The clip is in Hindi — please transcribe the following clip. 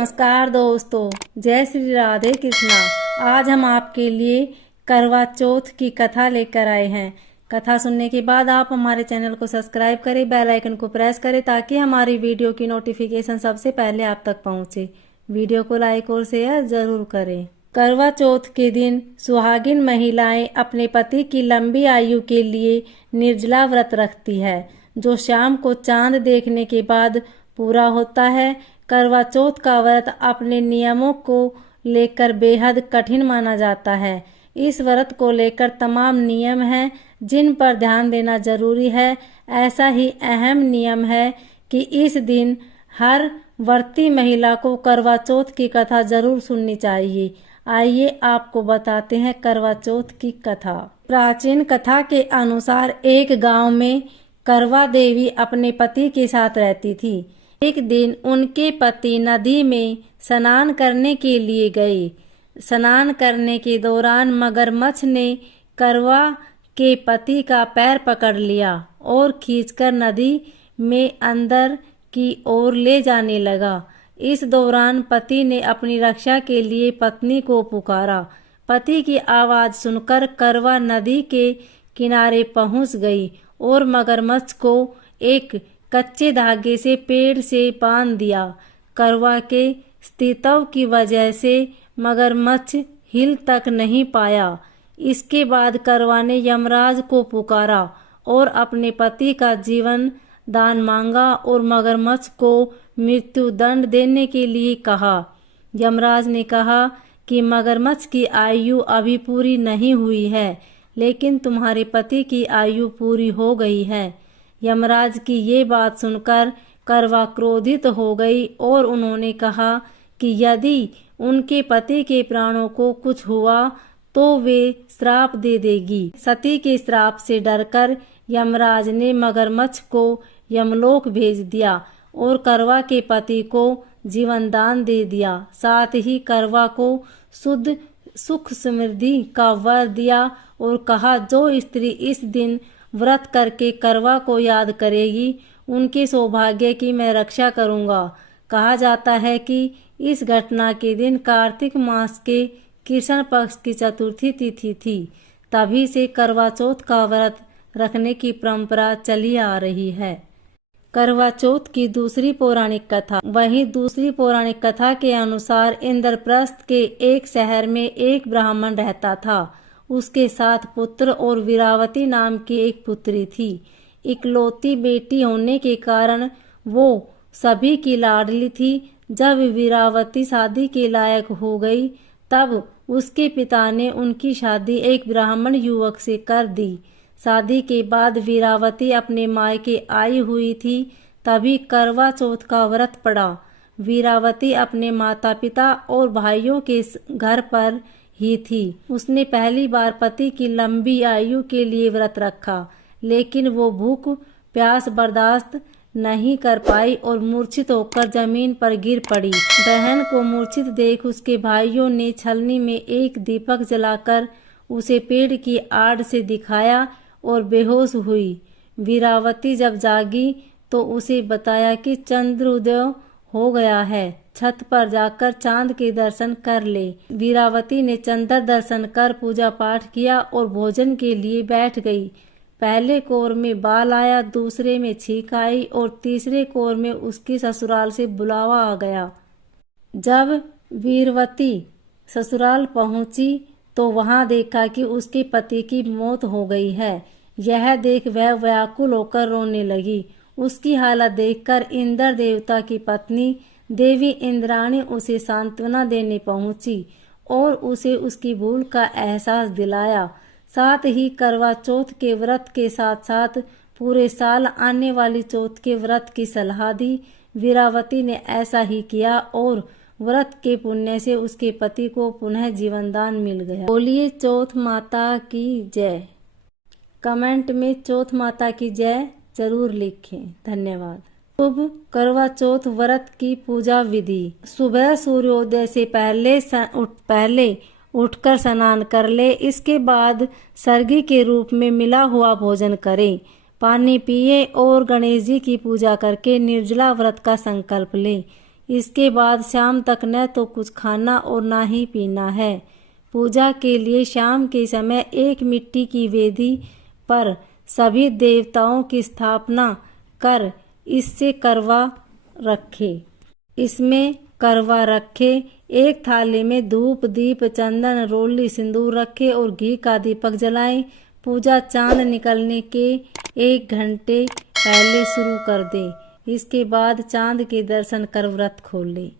नमस्कार दोस्तों, जय श्री राधे कृष्णा। आज हम आपके लिए करवा चौथ की कथा लेकर आए हैं। कथा सुनने के बाद आप हमारे चैनल को सब्सक्राइब करें, बेल आइकन को प्रेस करें ताकि हमारी वीडियो की नोटिफिकेशन सबसे पहले आप तक पहुंचे। वीडियो को लाइक और शेयर जरूर करें। करवा चौथ के दिन सुहागिन महिलाएं अपने पति की लंबी आयु के लिए निर्जला व्रत रखती है, जो शाम को चांद देखने के बाद पूरा होता है। करवा चौथ का व्रत अपने नियमों को लेकर बेहद कठिन माना जाता है। इस व्रत को लेकर तमाम नियम हैं जिन पर ध्यान देना जरूरी है। ऐसा ही अहम नियम है कि इस दिन हर व्रती महिला को करवा चौथ की कथा जरूर सुननी चाहिए। आइए आपको बताते हैं करवा चौथ की कथा। प्राचीन कथा के अनुसार एक गांव में करवा देवी अपने पति के साथ रहती थी। एक दिन उनके पति नदी में स्नान करने के लिए गए। स्नान करने के दौरान मगरमच्छ ने करवा के पति का पैर पकड़ लिया और खींचकर नदी में अंदर की ओर ले जाने लगा। इस दौरान पति ने अपनी रक्षा के लिए पत्नी को पुकारा। पति की आवाज सुनकर करवा नदी के किनारे पहुंच गई और मगरमच्छ को एक कच्चे धागे से पेड़ से बांध दिया। करवा के स्तित्व की वजह से मगरमच्छ हिल तक नहीं पाया। इसके बाद करवा ने यमराज को पुकारा और अपने पति का जीवन दान मांगा और मगरमच्छ को मृत्यु दंड देने के लिए कहा। यमराज ने कहा कि मगरमच्छ की आयु अभी पूरी नहीं हुई है, लेकिन तुम्हारे पति की आयु पूरी हो गई है। यमराज की ये बात सुनकर करवा क्रोधित हो गई और उन्होंने कहा कि यदि उनके पति के प्राणों को कुछ हुआ तो वे श्राप दे देगी। सती के श्राप से डरकर यमराज ने मगरमच्छ को यमलोक भेज दिया और करवा के पति को जीवन दान दे दिया। साथ ही करवा को शुद्ध सुख समृद्धि का वर दिया और कहा, जो स्त्री इस दिन व्रत करके करवा को याद करेगी, उनके सौभाग्य की मैं रक्षा करूंगा। कहा जाता है कि इस घटना के दिन कार्तिक मास के कृष्ण पक्ष की चतुर्थी तिथि थी। तभी से करवा चौथ का व्रत रखने की परंपरा चली आ रही है। करवा चौथ की दूसरी पौराणिक कथा। वहीं दूसरी पौराणिक कथा के अनुसार इंद्रप्रस्थ के एक शहर में एक ब्राह्मण रहता था। उसके 7 पुत्र और वीरावती नाम की एक पुत्री थी। इकलौती बेटी होने के कारण वो सभी की लाडली थी। जब वीरावती शादी के लायक हो गई, तब उसके पिता ने उनकी शादी एक ब्राह्मण युवक से कर दी। शादी के बाद वीरावती अपने मायके आई हुई थी, तभी करवा चौथ का व्रत पड़ा। वीरावती अपने माता पिता और भाइयों के घर पर ही थी। उसने पहली बार पति की लंबी आयु के लिए व्रत रखा, लेकिन वो भूख प्यास बर्दाश्त नहीं कर पाई और मूर्छित होकर जमीन पर गिर पड़ी। बहन को मूर्छित देख उसके भाइयों ने छलनी में एक दीपक जलाकर उसे पेड़ की आड़ से दिखाया और बेहोश हुई। वीरावती जब जागी तो उसे बताया कि चंद्रोदय हो गया है, छत पर जाकर चांद के दर्शन कर ले। वीरावती ने चंद्र दर्शन कर पूजा पाठ किया और भोजन के लिए बैठ गई। पहले कौर में बाल आया, दूसरे में छींक आई और तीसरे कौर में उसकी ससुराल से बुलावा आ गया। जब वीरवती ससुराल पहुंची तो वहां देखा कि उसके पति की मौत हो गई है। यह देख वह व्याकुल होकर रोने लगी। उसकी हालत देखकर इंद्र देवता की पत्नी देवी इंद्राणी उसे सांत्वना देने पहुंची और उसे उसकी भूल का एहसास दिलाया। साथ ही करवा चौथ के व्रत के साथ साथ पूरे साल आने वाली चौथ के व्रत की सलाह दी। वीरावती ने ऐसा ही किया और व्रत के पुण्य से उसके पति को पुनः जीवन दान मिल गया। बोलिए चौथ माता की जय। कमेंट में चौथ माता की जय जरूर लिखें। धन्यवाद। शुभ करवा चौथ व्रत की पूजा विधि। सुबह सूर्योदय से पहले उठकर स्नान कर ले। इसके बाद सर्गी के रूप में मिला हुआ भोजन करें, पानी पिए और गणेश जी की पूजा करके निर्जला व्रत का संकल्प ले। इसके बाद शाम तक न तो कुछ खाना और ना ही पीना है। पूजा के लिए शाम के समय एक मिट्टी की वेदी पर सभी देवताओं की स्थापना कर इससे करवा रखे। इसमें करवा रखे। एक थाली में धूप, दीप, चंदन, रोली, सिंदूर रखे और घी का दीपक जलाएं। पूजा चांद निकलने के 1 घंटे पहले शुरू कर दें। इसके बाद चांद के दर्शन कर व्रत खोल लें।